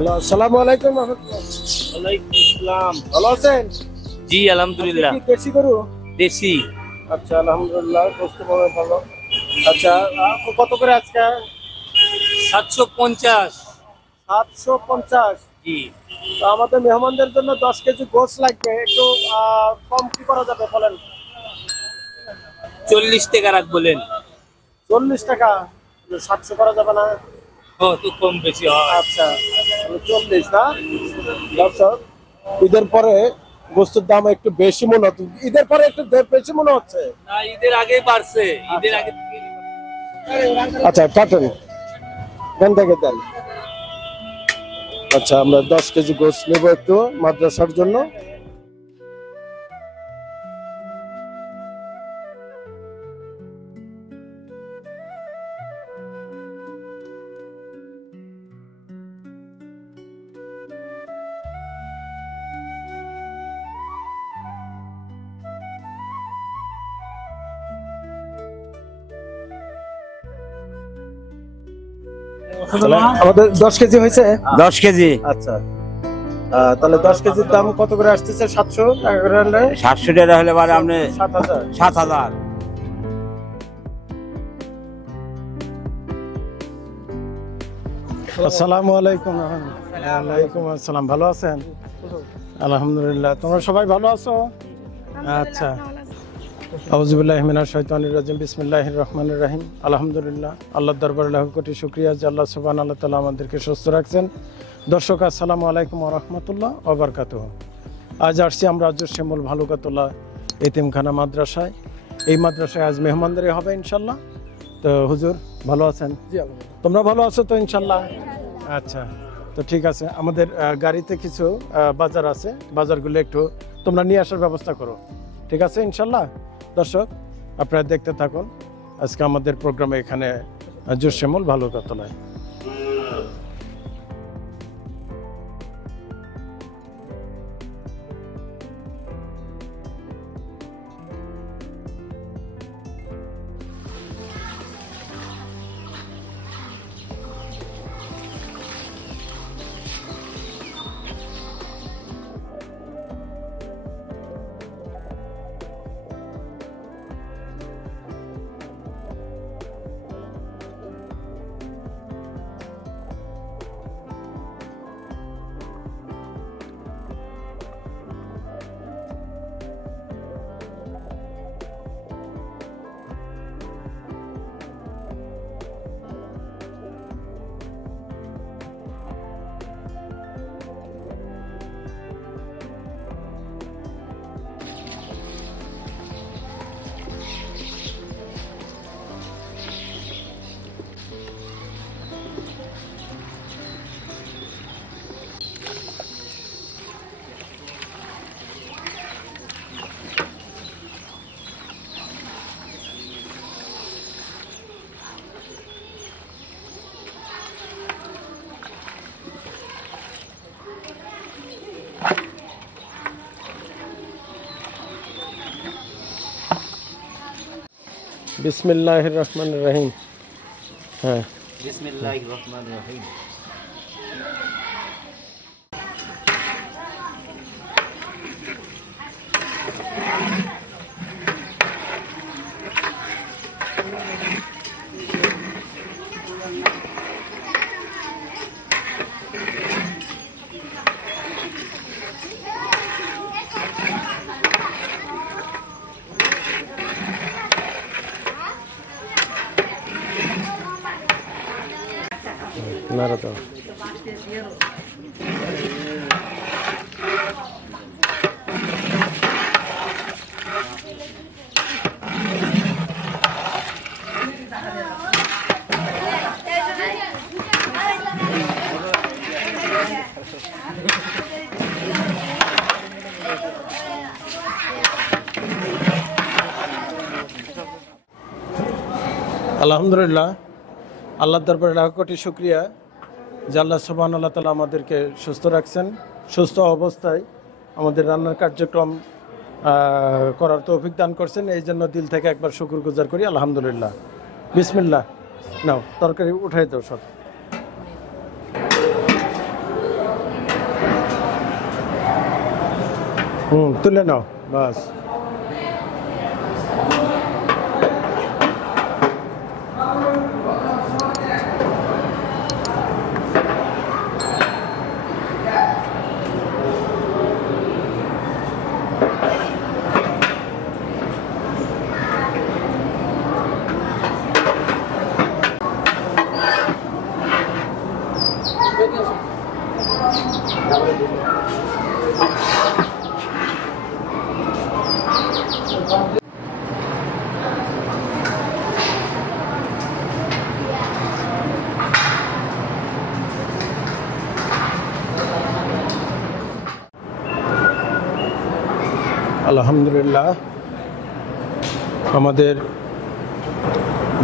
Hello, আসসালামু আলাইকুম। ওয়ালাইকুম আসসালাম। ভালো আছেন? জি আলহামদুলিল্লাহ। আপনি কি দেশি গরু? দেশি। আচ্ছা, আলহামদুলিল্লাহ, সুস্থ ভালো। আচ্ছা, কত করে আজকে? 750। 750। জি। তো আমাদের মেহমানদের জন্য 10 কেজি গোশ লাগবে, একটু কম কি করা যাবে বলেন? 40 টাকা রাখ বলেন। 40 টাকা। 700 করা যাবে না? ও তো কম বেশি হয়। আচ্ছা, 40 না? দর্শক, ঈদের পরে গোস্তের দাম একটু বেশি মনে হচ্ছে। ঈদের পরে একটু বেশি মনে হচ্ছে। না ঈদের আগেই বাড়ছে, ঈদের আগে থেকে। আচ্ছা, কাটেন, এখান থেকে দেন। আচ্ছা, আমরা 10 কেজি গোস্ত নেব একটু মাদ্রাসার জন্য। আমাদের 10 কেজি হয়েছে। 10 কেজি। আচ্ছা, তাহলে 10 কেজির দাম কত করে আসতেছে? 700 টাকা করে আনলে 700 টাকা হলে পরে আপনি 7000। 7000। আসসালামু আলাইকুম। ওয়ালাইকুম আসসালাম। ভালো আছেন? আলহামদুলিল্লাহ। তোমরা সবাই ভালো আছো? আচ্ছা, আউযুবিল্লাহি মিনাশ শাইতানির রাজিম। বিসমিল্লাহির রহমানির রহিম। আলহামদুলিল্লাহ, আল্লাহর দরবারে লাখ কোটি শুকরিয়া যে আল্লাহ সুবহানাহু ওয়া তাআলা আমাদেরকে সুস্থ রাখছেন। দর্শক, আসসালামু আলাইকুম ওয়া রাহমাতুল্লাহ ওয়া বারাকাতুহু। আজ আসছি আমরা জোশেমুল ভালুকাতুল্লাহ এতিমখানা মাদ্রাসায়। এই মাদ্রাসায় আজ মেহমানদারি হবে ইনশাল্লাহ। তো হুজুর ভালো আছেন? জি আলহামদুলিল্লাহ। তোমরা ভালো আছো তো ইনশাল্লাহ? আচ্ছা, তো ঠিক আছে। আমাদের গাড়িতে কিছু বাজার আছে, বাজারগুলো একটু তোমরা নিয়ে আসার ব্যবস্থা করো, ঠিক আছে ইনশাল্লাহ? দর্শক, আপনারা দেখতে থাকুন আজকে আমাদের প্রোগ্রামে এখানে জোশেমুল ভালুকাতুল্লাহ। বিসমিল্লাহির রহমানির রহিম। হ্যাঁ, বিসমিল্লাহির রহমানির রহিম। নাড়া দাও। আলহামদুলিল্লাহ, আল্লাহর দরবারে লাখ কোটি শুকরিয়া যে আল্লাহ সুবহানাহু ওয়া তাআলা আমাদেরকে সুস্থ রাখছেন। সুস্থ অবস্থায় আমাদের রান্নার কার্যক্রম করার তৌফিক দান করছেন, এই জন্য দিল থেকে একবার শুকরগুজার করি আলহামদুলিল্লাহ। বিসমিল্লাহ। নাও, তরকারি উঠাই দাও সব। তুলে নাও বাস। আলহামদুলিল্লাহ, আমাদের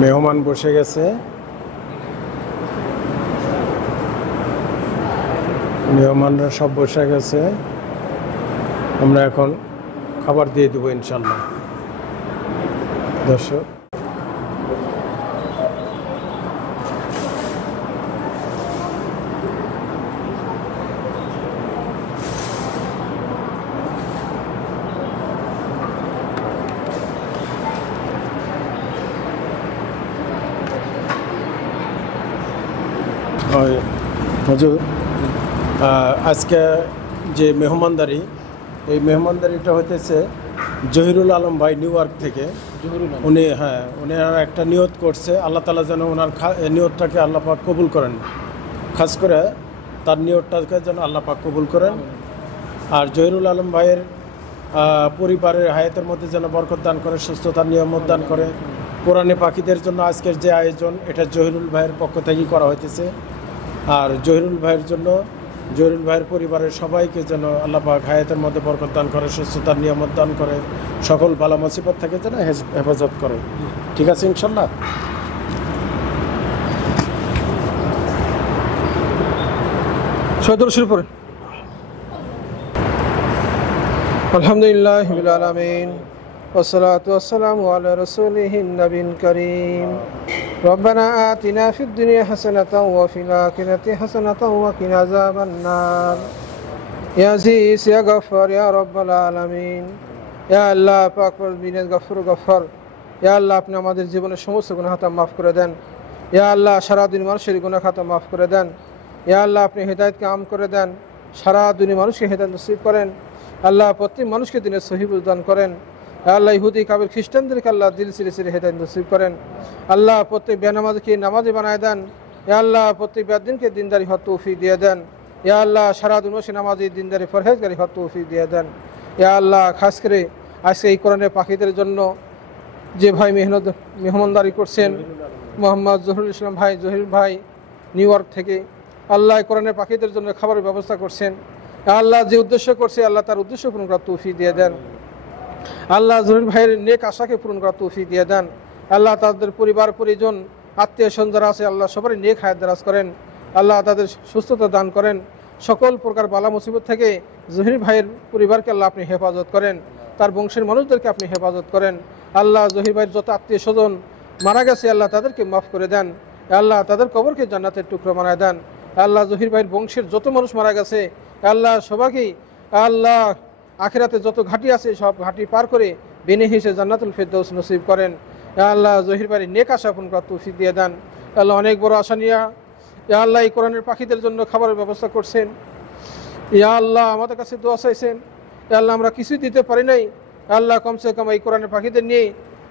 মেহমান বসে গেছে। মেহমানরা সব বসে গেছে, আমরা এখন খাবার দিয়ে দেবো ইনশাল্লাহ। দর্শক, হুজুর, আজকে যে মেহমানদারি, এই মেহমানদারিটা হইতেছে জহিরুল আলম ভাই নিউ ইয়র্ক থেকে। উনি আর একটা নিয়ত করছে, আল্লাহ তাআলা যেন ওনার নিয়তটাকে আল্লাহ পাক কবুল করেন। খাস করে তার নিয়তটাকে যেন আল্লাহ পাক কবুল করেন। আর জহিরুল আলম ভাইয়ের পরিবারের হায়াতের মধ্যে যেন বরকত দান করে, সুস্থতার নিয়ামত দান করে। কোরআনে পাখিদের জন্য আজকের যে আয়োজন, এটা জহিরুল ভাইয়ের পক্ষ থেকেই করা হইতেছে। আর জহিরুল ভাইয়ের জন্য, জহিরুল ভাইয়ের পরিবারের সবাইকে যেন আল্লাহ পাক হায়াতের মধ্যে বরকত দান করে, সুস্থতার নিয়ামত দান করে, সকল বালা মুসিবত থেকে যেন হেফাজত করে। ঠিক আছে ইনশাল্লাহ। শুরু করেন। আলহামদুলিল্লাহ রাব্বিল আলামিন, والصلاة والسلام على رسوله النبي الكريم. ربنا آتنا في الدنيا حسنة وفي الآخرة حسنة وقنا عذاب النار. يا عزيز يا غفار يا رب العالمين. يا الله পাক পরদিনের গফর গফর। ইয়া আল্লাহ, আপনি আমাদের জীবনের সমস্ত গুনাহ খাতা মাফ করে দেন। ইয়া আল্লাহ, সারা দিন মানুষের গুনাহ খাতা মাফ করে দেন। ইয়া আল্লাহ, আপনি হেদায়েতকে আম করে দেন, সারা দুনিয়া মানুষকে হেদায়েত নসিব করেন। আল্লাহ, প্রত্যেক মানুষকে দিনের সহি বুঝ দান করেন। আল্লাহ, ইহুদি কাবির খ্রিস্টানদেরকে আল্লাহ দিল সিরে সিরে হেদায়েত নসিব করেন। আল্লাহ, প্রত্যেক বেনামাজকে নামাজি বানায় দেন। ইয়া আল্লাহ, প্রত্যেক বেদিনকে দিনদারি হওয়ার তৌফিক দিয়ে দেন। ইয়া আল্লাহ, সারা দুনিয়া নামাজি দিনদারি ফরহেজগারি হওয়ার তৌফিক দিয়ে দেন। ইয়া আল্লাহ, খাস করে আজকে এই কোরআনের পাখিদের জন্য যে ভাই মেহমানদারি করছেন, মোহাম্মদ জহিরুল ইসলাম ভাই, জহির ভাই নিউ ইয়র্ক থেকে, আল্লাহ কোরআনের পাখিদের জন্য খাবারের ব্যবস্থা করছেন। আল্লাহ, যে উদ্দেশ্য করছে আল্লাহ তার উদ্দেশ্য পূরণ করার তৌফিক দিয়ে দেন। আল্লাহ, জহির ভাইয়ের নেক আশাকে পূরণ করার তৌফিক দিয়ে দেন। আল্লাহ, তাদের পরিবার পরিজন আত্মীয় স্বজন যারা আছে আল্লাহ সবারই নেক হায়াত দারাজ করেন। আল্লাহ, তাদের সুস্থতা দান করেন। সকল প্রকার বালা মুসিবত থেকে জহির ভাইয়ের পরিবারকে আল্লাহ আপনি হেফাজত করেন, তার বংশের মানুষদেরকে আপনি হেফাজত করেন। আল্লাহ, জহির ভাইয়ের যত আত্মীয় স্বজন মারা গেছে আল্লাহ তাদেরকে মাফ করে দেন। আল্লাহ, তাদের কবরকে জান্নাতের টুকরো বানায় দেন। আল্লাহ, জহির ভাইয়ের বংশের যত মানুষ মারা গেছে আল্লাহ সবাইকেই আল্লাহ আখিরাতে যত ঘাটি আছে সব ঘাটি পার করে বেনে হেসে জান্নাতুল ফেরদৌস নসিব করেন। আল্লাহ, জহির ভাইয়ের নেক আশা পূরণ করার তৌফিক দিয়ে দেন। আল্লাহ, অনেক বড় আশা নিয়া আল্লাহ এই কোরআনের পাখিদের জন্য খাবারের ব্যবস্থা করছেন। ইয়া আল্লাহ, আমাদের কাছে দোয়া চাইছেন। আল্লাহ, আমরা কিছুই দিতে পারি নাই। আল্লাহ, কমসে কম এই কোরআনের পাখিদের নিয়ে,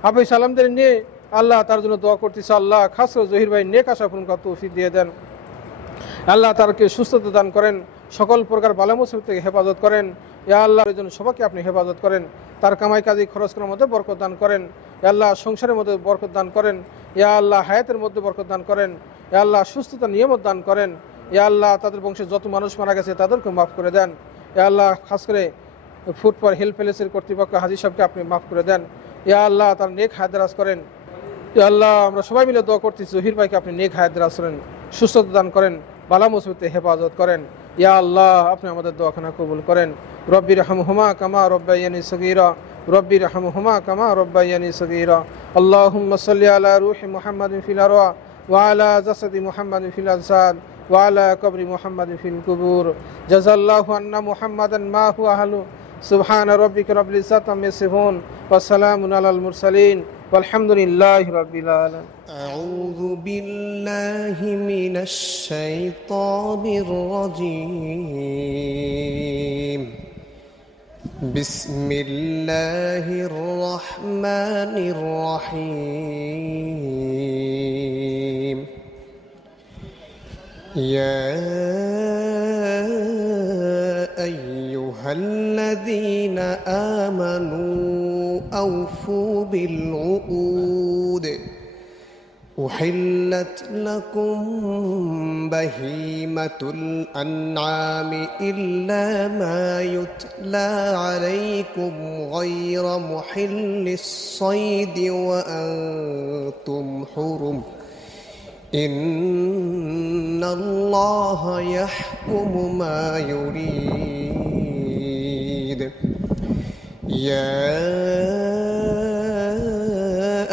হাফেজ সালামদের নিয়ে আল্লাহ তার জন্য দোয়া করতেছে। আল্লাহ, খাস করে জহির ভাই নেক আশা পূরণ করার তৌফিক দিয়ে দেন। আল্লাহ, তারকে সুস্থতা দান করেন, সকল প্রকার বালা মুসিবত থেকে হেফাজত করেন। ইয়া আল্লাহ, এই জন্য সবাইকে আপনি হেফাজত করেন। তার কামাই কাজী খরচ করার মধ্যে বরকত দান করেন। ইয়া আল্লাহ, সংসারের মধ্যে বরকত দান করেন। ইয়া আল্লাহ, হায়াতের মধ্যে বরকত দান করেন। ইয়া আল্লাহ, সুস্থতা নিয়ামত দান করেন। ইয়া আল্লাহ, তাদের বংশে যত মানুষ মারা গেছে তাদেরকে মাফ করে দেন। ইয়া আল্লাহ, খাস করে ফুড ফর হেল্প প্যালেসের কর্তৃপক্ষ হাজী সাহেবকে আপনি মাফ করে দেন। ইয়া আল্লাহ, তার নেক হায়াত দারাজ করেন। ইয়া আল্লাহ, আমরা সবাই মিলে দোয়া করতেছি জহির ভাইকে আপনি নেক হায়াত দারাজ করেন, সুস্থতা দান করেন, বালা মুসিবতে হেফাজত করেন। ইয়া আল্লাহ, আপনি আমাদের দোয়াখানা কবুল করেন। রব্বির রহমহুমা কামা রব্বায়ানি সগীরা, রব্বির রহমহুমা কামা রব্বায়ানি সগীরা। আল্লাহুম্মা সাল্লি আলা রূহি মুহাম্মাদিন ফিল আরওয়া ওয়া আলা জাসাদি মুহাম্মাদিন ফিল আজসাদ ওয়া আলা কবরি মুহাম্মাদিন ফিল কুবুর। জাযাল্লাহু আন্না মুহাম্মাদান মা হুয়া আহলু সুবহানা রাব্বিকা রাব্বিল ইজ্জাতি আম্মা ইয়াসিফুন ওয়া সালামুন আলাল মুরসালিন ওয়ালহামদুলিল্লাহি রাব্বিল আলামিন আউযু বিল্লাহি মিনাশ শাইতানির রাজীম বিসমিল্লাহির রহমানির রহিম يا أيها الذين آمنوا أوفوا بالعقود أحلت لكم بهيمة الأنعام إلا ما يتلى عليكم غير محل الصيد وأنتم حرم إن الله يحكم ما يريد يا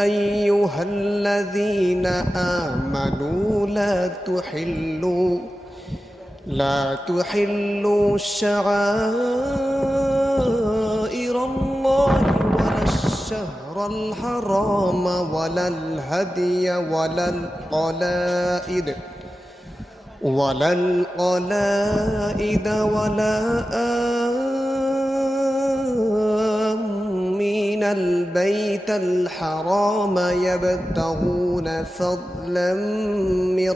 أيها الذين آمنوا لا تحلوا شعائر الله ولا الشهر الحرام ولا الهدي ولا القلائد ولا آمين البيت الحرام يبتغون فضلا من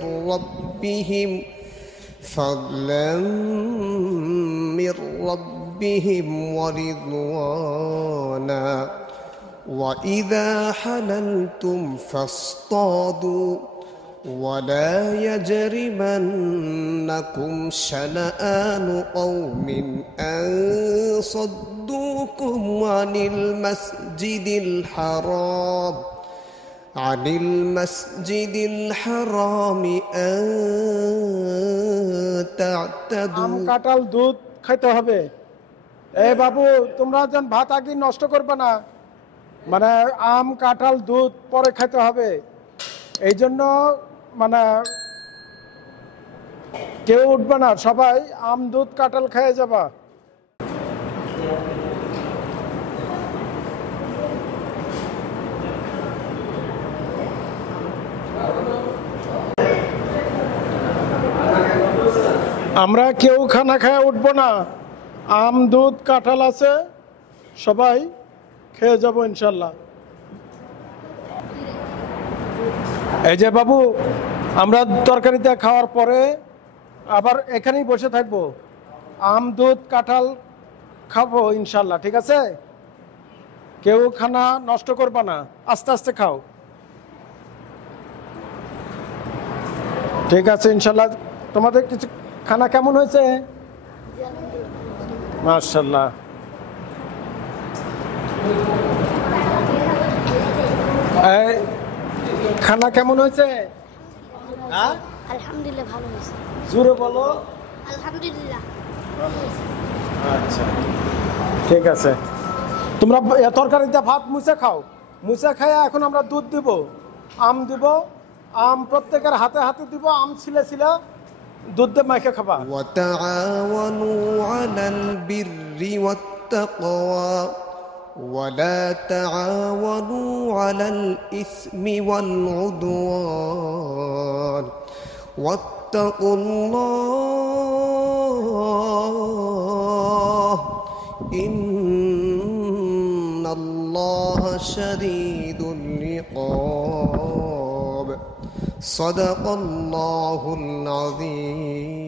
ربهم ورضوانا وإذا حللتم فاصطادوا ولا يجرمنكم شنآن قوم أن صدوكم عن المسجد الحرام أن تعتدوا কাঁঠাল দুধ খাইতে হবে। এই বাবু, তোমরা যেন ভাত আগে নষ্ট করবে না, মানে আম কাঁঠাল দুধ পরে খেতে হবে। এই জন্য মানে কেউ উঠবে না, সবাই আম দুধ কাঁঠাল খেয়ে যাবা। আমরা কেউ খানা খেয়ে উঠবো না, আম দুধ কাঁঠাল আছে, সবাই খেয়ে যাবো ইনশাল্লাহ। এই যে বাবু, আমরা তরকারিতে খাওয়ার পরে আবার এখানেই বসে থাকবো, আম দুধ কাঁঠাল খাবো ইনশাল্লাহ, ঠিক আছে? কেউ খানা নষ্ট করবা না, আস্তে আস্তে খাও, ঠিক আছে ইনশাল্লাহ। তোমাদের কিছু খানা কেমন হয়েছে? মাশাআল্লাহ। খানা কেমন হয়েছে? আলহামদুলিল্লাহ ভালো হয়েছে। জোরে বলো। আলহামদুলিল্লাহ। আচ্ছা ঠিক আছে, তোমরা তরকারিতে ভাত মুছে খাও, মুছে খাইয়া এখন আমরা দুধ দিব, আম দিব, আম প্রত্যেকের হাতে হাতে দিব, আম ছিলে ছিলে দুধ দিয়ে মাইকে খাবা। وتعاونوا على البر والتقوى ولا تعاونوا على الإثم والعدوان واتقوا الله إن الله شديد العقاب صدق الله العظيم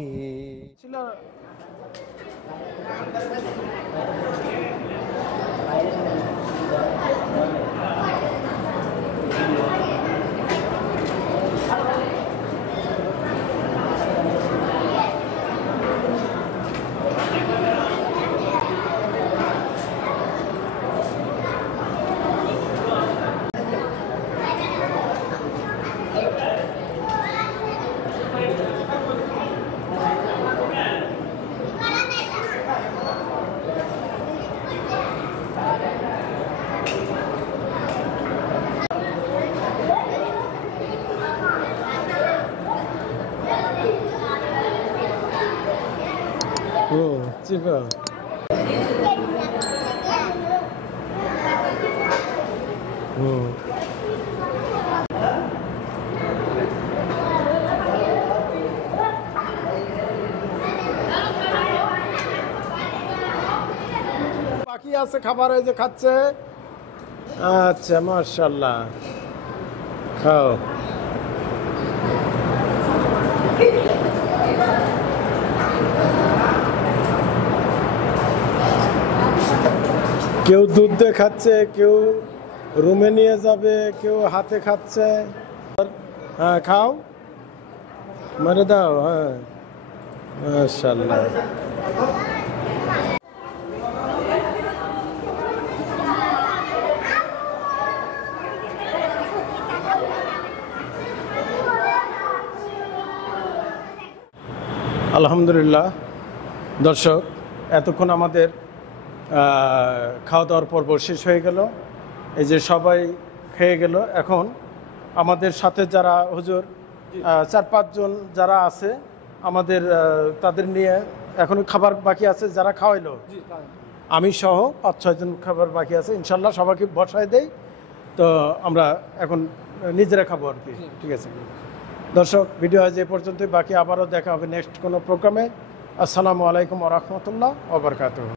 চিপা হুম। বাকি আছে খাবার, এই যে খাচ্ছে। আচ্ছা, মাশাআল্লাহ, খাও। কেউ দুধ দিয়ে খাচ্ছে, কেউ রুমে নিয়ে যাবে, কেউ হাতে খাচ্ছে। হ্যাঁ, খাও, মেরে দাও। হ্যাঁ, মাশাআল্লাহ। আলহামদুলিল্লাহ। দর্শক, এতক্ষণ আমাদের খাওয়া দাওয়ার পর্ব শেষ হয়ে গেল। এই যে সবাই খেয়ে গেল। এখন আমাদের সাথে যারা হুজুর 4-5 জন যারা আছে আমাদের, তাদের নিয়ে এখনো খাবার বাকি আছে। যারা খাওয়াইলো, আমি সহ 5-6 জন খাবার বাকি আছে। ইনশাল্লাহ সবাইকে বসায় দেই, তো আমরা এখন নিজেরা খাবো আর কি। ঠিক আছে দর্শক, ভিডিও আজ এ পর্যন্তই। বাকি আবারও দেখা হবে নেক্সট কোনো প্রোগ্রামে। আসসালামু আলাইকুম ওয়া রাহমাতুল্লাহ ওয়া বারাকাতুহু।